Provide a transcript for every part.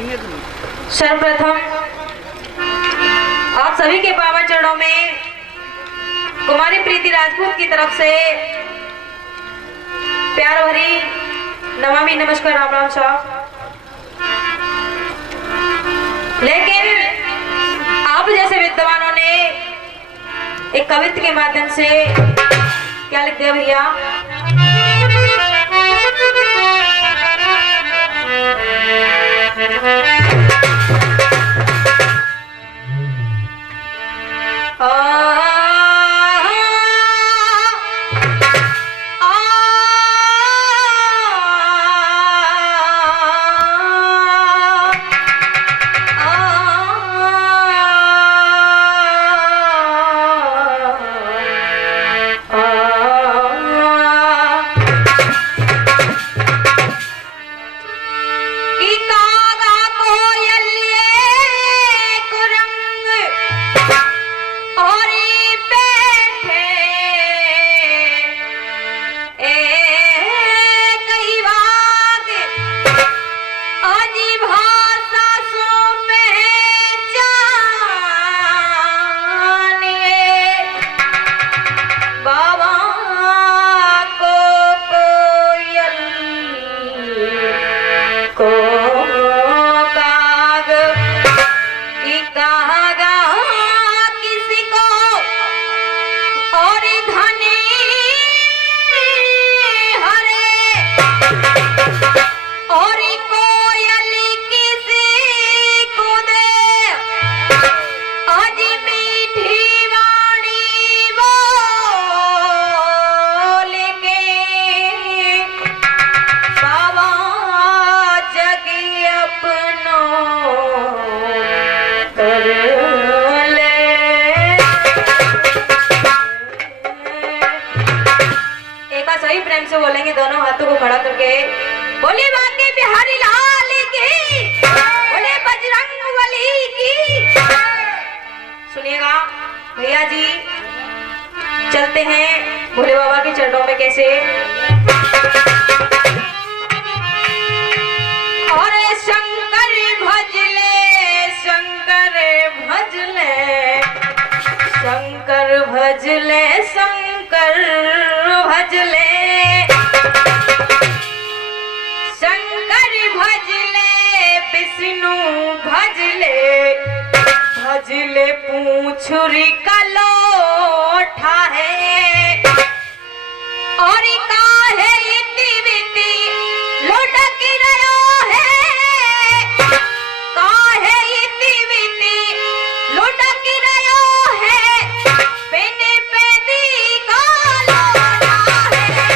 सर्वप्रथम आप सभी के पावन चरणों में कुमारी प्रीति राजपूत की तरफ से प्यार भरी नमामि नमस्कार राम राम साहब। लेकिन आप जैसे विद्वानों ने एक कवित्व के माध्यम से क्या लिख दिया भैया, प्रेम से बोलेंगे दोनों हाथों को खड़ा करके, बोले बाके बिहारी लाल की, बोले बजरंगबली की। सुनिएगा भैया जी, चलते हैं भोले बाबा के चरणों में कैसे। और शंकर भजले शंकर भजले शंकर भजले शंकर भजले शंकर भजले विष्णु भजले भजले पूछुरी का लोठा है और काहे इति विति लुढ़क रहो है, काहे इति विति लुढ़क रहो है, पेने पेदी का लोटा है।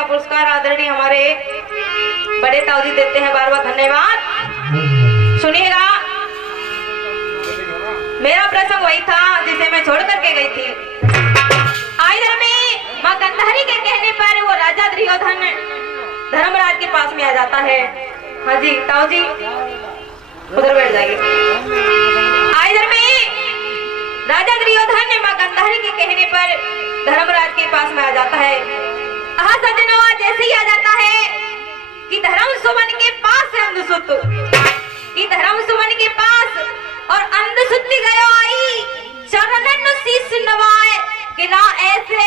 पुरस्कार आदरणीय हमारे बड़े ताऊजी देते हैं, बार बार धन्यवाद। सुनिएगा, मेरा प्रसंग वही था जिसे मैं छोड़ करके गई थी। आइधर में मां गंधारी के कहने पर वो राजा दुर्योधन धर्मराज के पास में आ जाता है। हाँ जी ताऊजी उधर बैठ जाइए। आइधर में राजा दुर्योधन ने मां गंधारी के कहने पर धर्मराज के पास में आ जाता है। सजनवा जैसे ही आ जाता है कि धर्म सुमन के पास से अंधसुत, कि धर्म सुमन मीरा ऐसे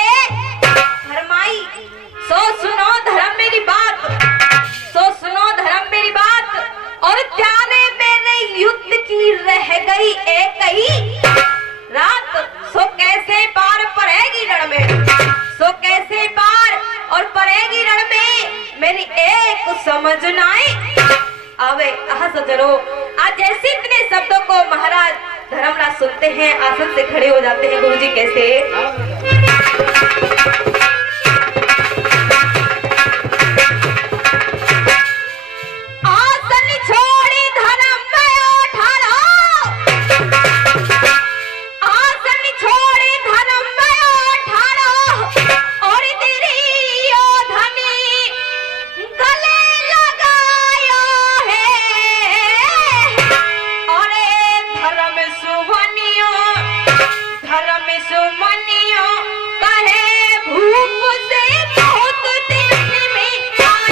फरमाई, सो सुनो धर्म मेरी बात, सो सुनो धर्म मेरी बात, और त्याने मेरे युद्ध की रह गई एक ही रात, सो कैसे पार पड़ेगी रण में, सो कैसे पार और पड़ेगी रण में, मेरी एक समझ नाई आवे। सजनो, आज जैसे इतने शब्दों को महाराज धर्मराज सुनते हैं, आसन से खड़े हो जाते हैं। गुरुजी कैसे आसन छोड़ी धर्म में ठाड़ा, आसन छोड़ी धर्म में ठाड़ा, और तेरी धनी गले लगाया है, अरे धर्म सुमनियो कहे भूप से बहुत दिन में आया।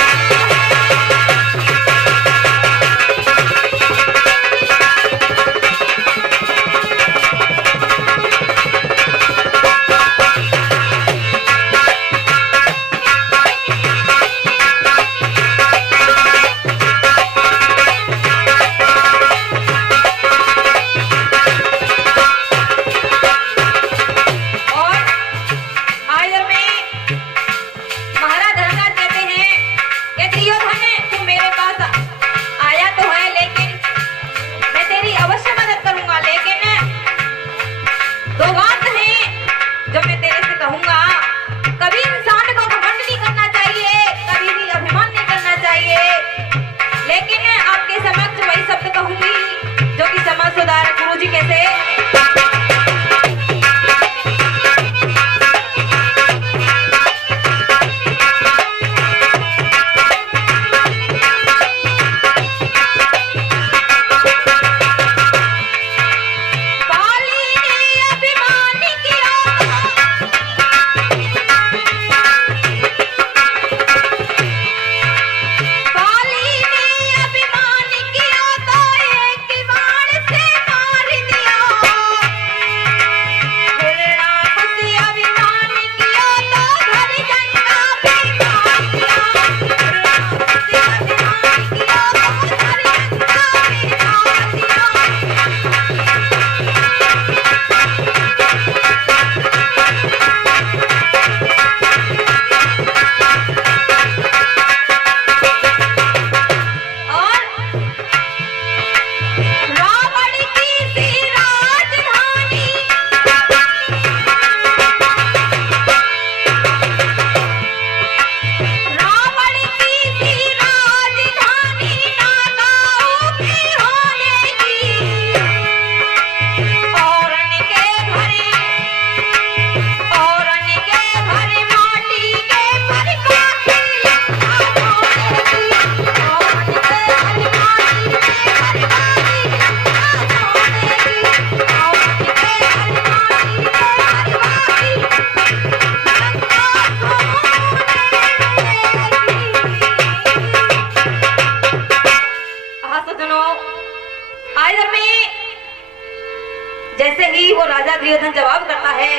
जैसे ही वो राजा दुर्योधन जवाब करता है,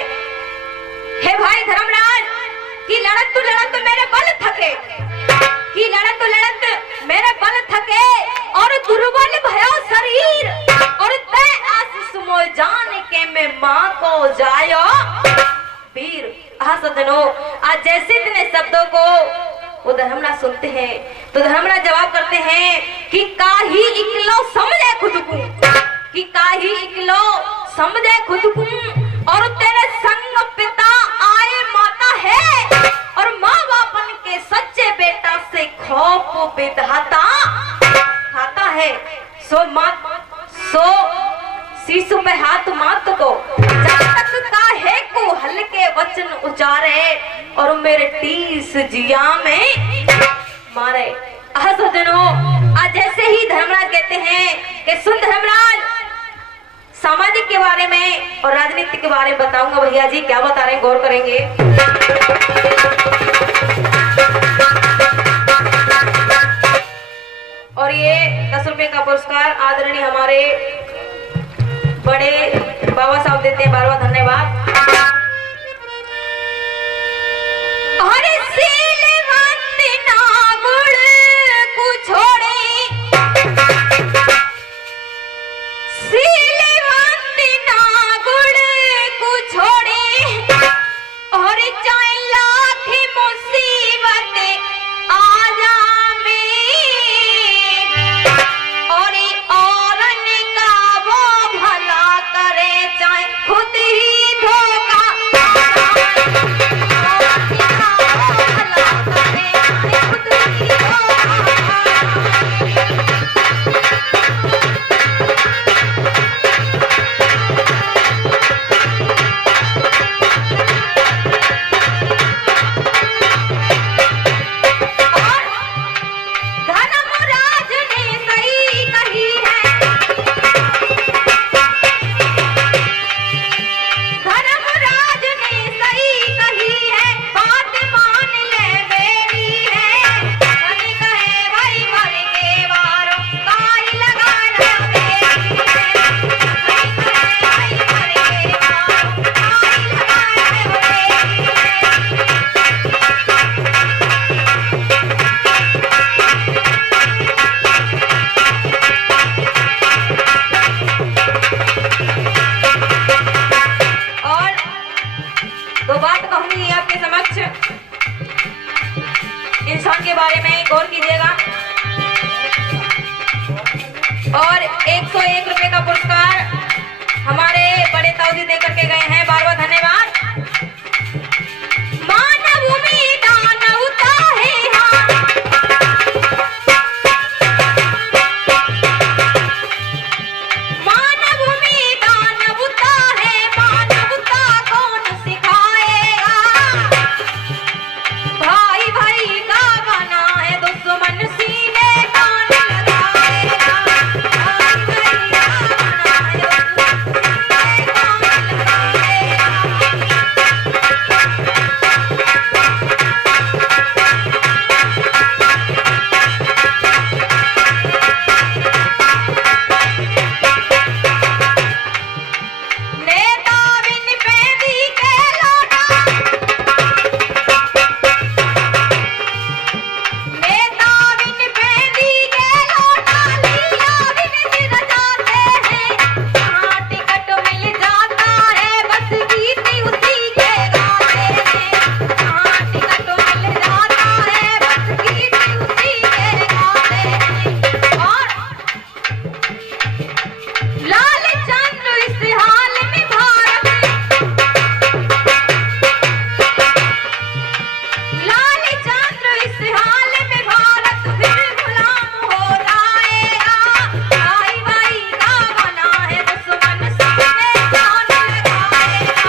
हे भाई धर्मराज, की लड़त तो मेरे बल थके, की लड़त मेरे बल थके, और दुर्बल भयो शरीर, और तै आशीष मोय जान के मैं मां को जायो वीर। सज्जनो, आज जैसे इतने शब्दों को वो धर्मराज सुनते हैं तो धर्मराज जवाब करते हैं कि काही इकलो समझे खुद को, कि काही इकलो समझे खुद को, और तेरे संग पिता आए माता है, और माँ बापन के सच्चे बेटा से खौफ विधाता खाता है। सो शीशु में हाथ मात को, जब तक काहे को हल्के वचन उचारे, और मेरे टीस जिया में मारे। सज्जनों, आज जैसे ही धर्मराज कहते हैं कि सुन धर्मराज, सामाजिक के बारे में और राजनीति के बारे में बताऊंगा। भैया जी क्या बता रहे हैं, गौर करेंगे। और ये 10 रुपए का पुरस्कार आदरणीय हमारे बड़े बाबा साहब देते हैं, बार बार धन्यवाद। और 101 रुपए का पुरस्कार हमारे बड़े ताऊजी दे करके गए हैं। बार बार धन्यवाद। मानभूमि दानवता है मानभूमि दानवता है, मानवता कौन सिखाएगा। भाई भाई का बना है दुश्मन सीने कान लगाएगा। भाई भाई का बना है दुश्मन सीने कान लगाएगा। नेता बिन पैदी के लौटा, नेता बिन पैदी के लौटा, लीला बिन सिर जाते हैं। जहाँ टिकट मिल जाता है बस गीत उसी के गाते हैं। जहाँ टिकट मिल जाता है बस गीत उसी के गाते हैं। और लाल चंद्र इस हाल में भारत, लाल चंद्र इस हाल में भारत फिर गुलाम हो जाएगा। भाई भाई का बना है दुश्मन सीने कान लगाएगा।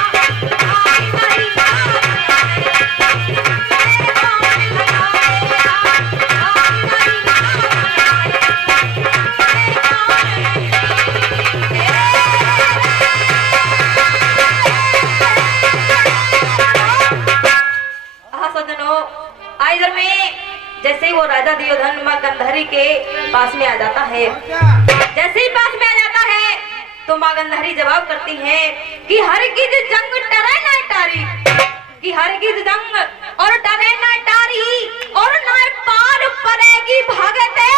भाई भाई का बना है दुश्मन सीने कान लगाएगा। भाई भाई का बना है दुश्मन सीने हाँ सज्जनों, आइजर में जैसे ही वो राजा दुर्योधन माँ गंधारी के पास में आ जाता है, जैसे ही पास में आ जाता है तो माँ गंधारी जवाब करती है कि हरगिज जंग टरे ना टारी, कि हरगिज जंग और टरे ना टारी, और ना पार पड़ेगी भागते,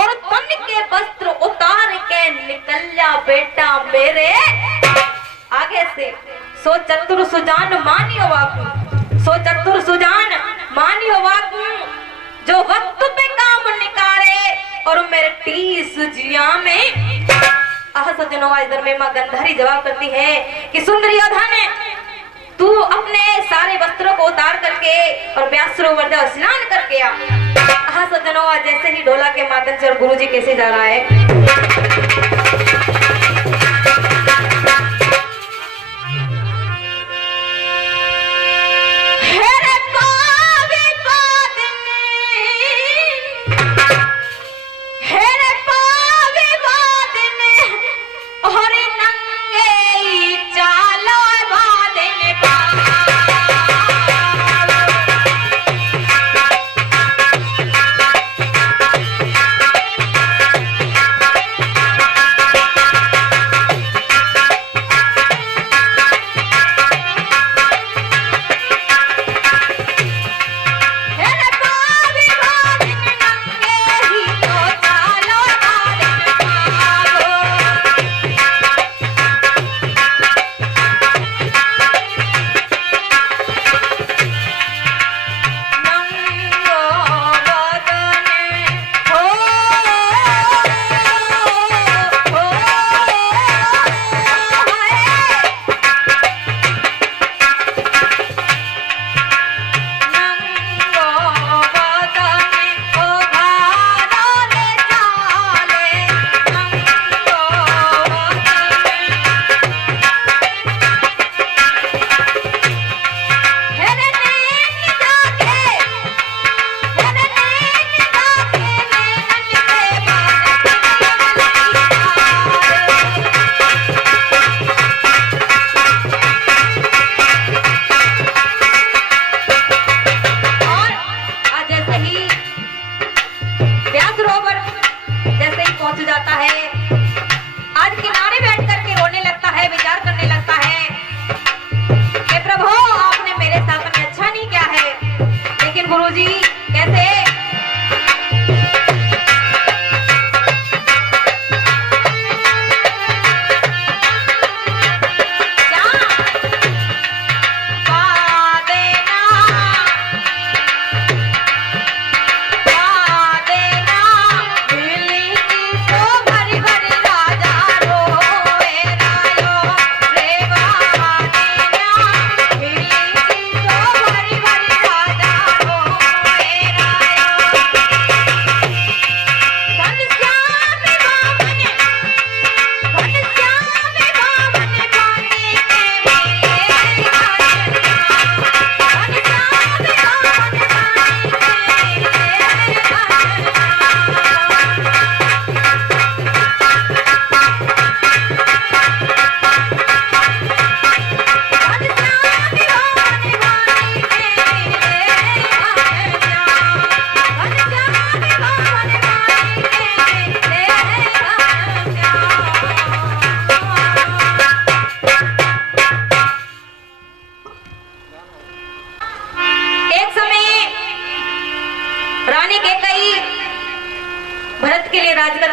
और तन के वस्त्र उतार के निकल जा बेटा मेरे आगे से। सो चतुर सुजान मानियो वाकु, सो चतुर सुजान मानियो वाकु, जो वक्त पे काम निकारे और मेरे 30 जिया में। आह सज्जनों, इधर में मां गंधारी जवाब करती है कि सुंदरियोधन, तू अपने सारे वस्त्रों को उतार करके और व्यास सरोवर जा स्नान करके आ। आह सज्जनों, आज जैसे ही ढोला के माध्यम से और गुरुजी कैसे जा रहा है,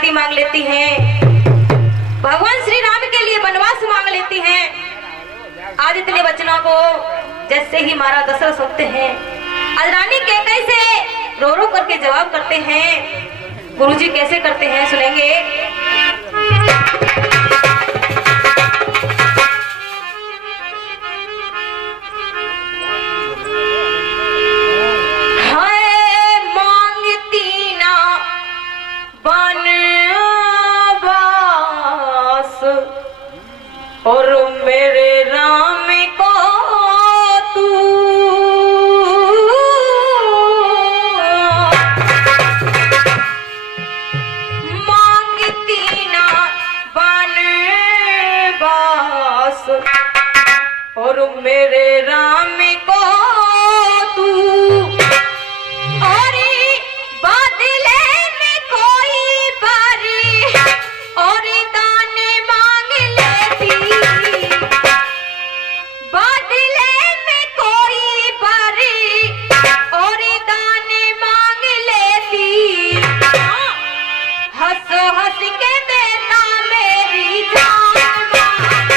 विनती मांग लेती हैं, भगवान श्री राम के लिए वनवास मांग लेती हैं। आज इतने वचनों को जैसे ही महाराज दशरथ सुनते हैं, आज रानी कैकेयी से रो रो करके जवाब करते हैं। गुरुजी कैसे करते हैं सुनेंगे। और मेरे राम को तू मांगती ना वनवास, और मेरे राम को तू और बदले में कोई बारी और दाने मांग लेती, बदले में कोई बारी और दाने मांग लेती। हंस हंस के देता मेरी जान मांग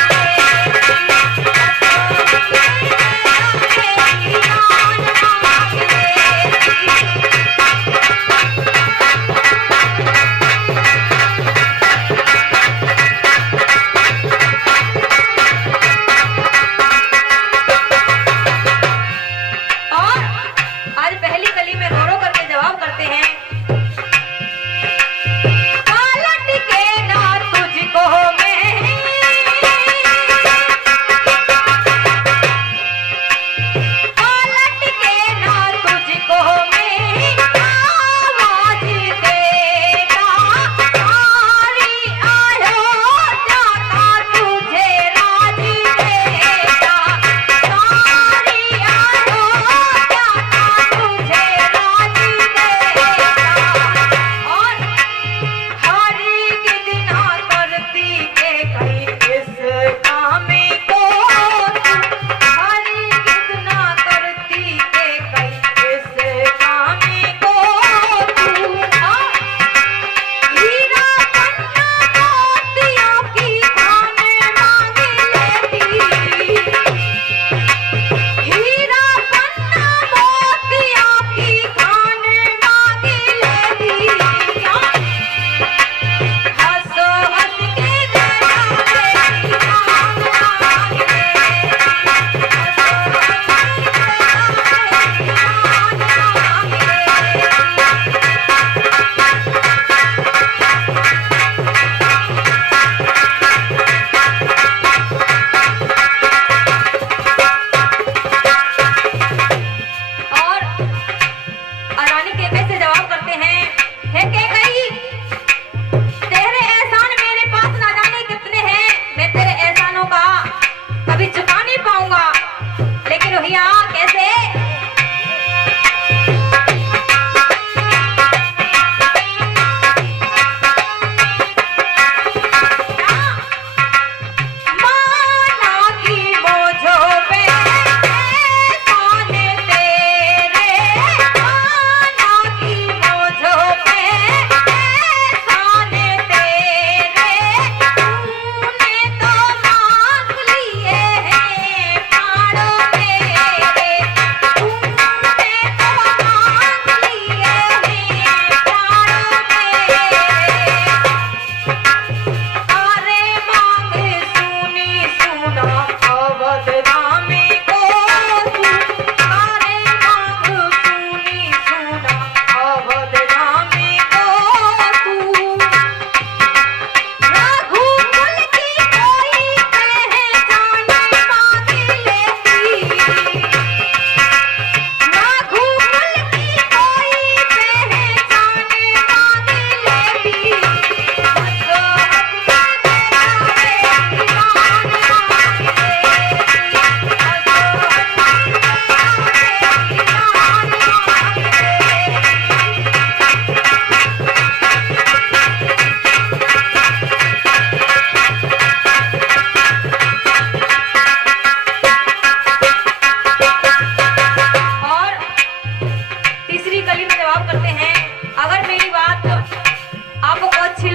लेती।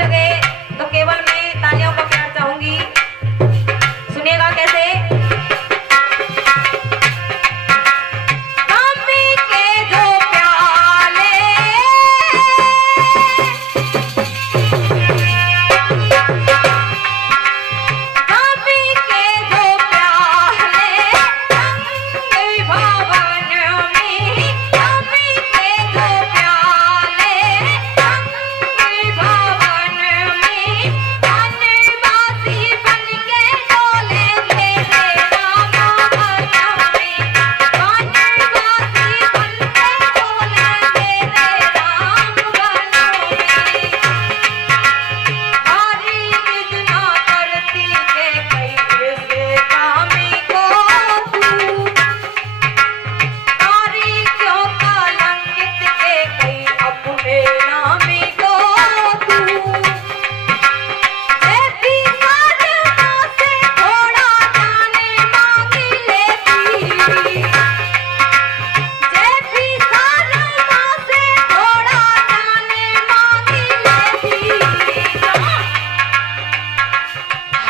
लगे तो केवल मैं तालियों का प्यार चाहूंगी। सुनिएगा कैसे।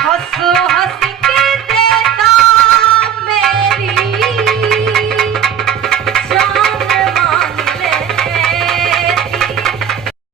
हंस हंस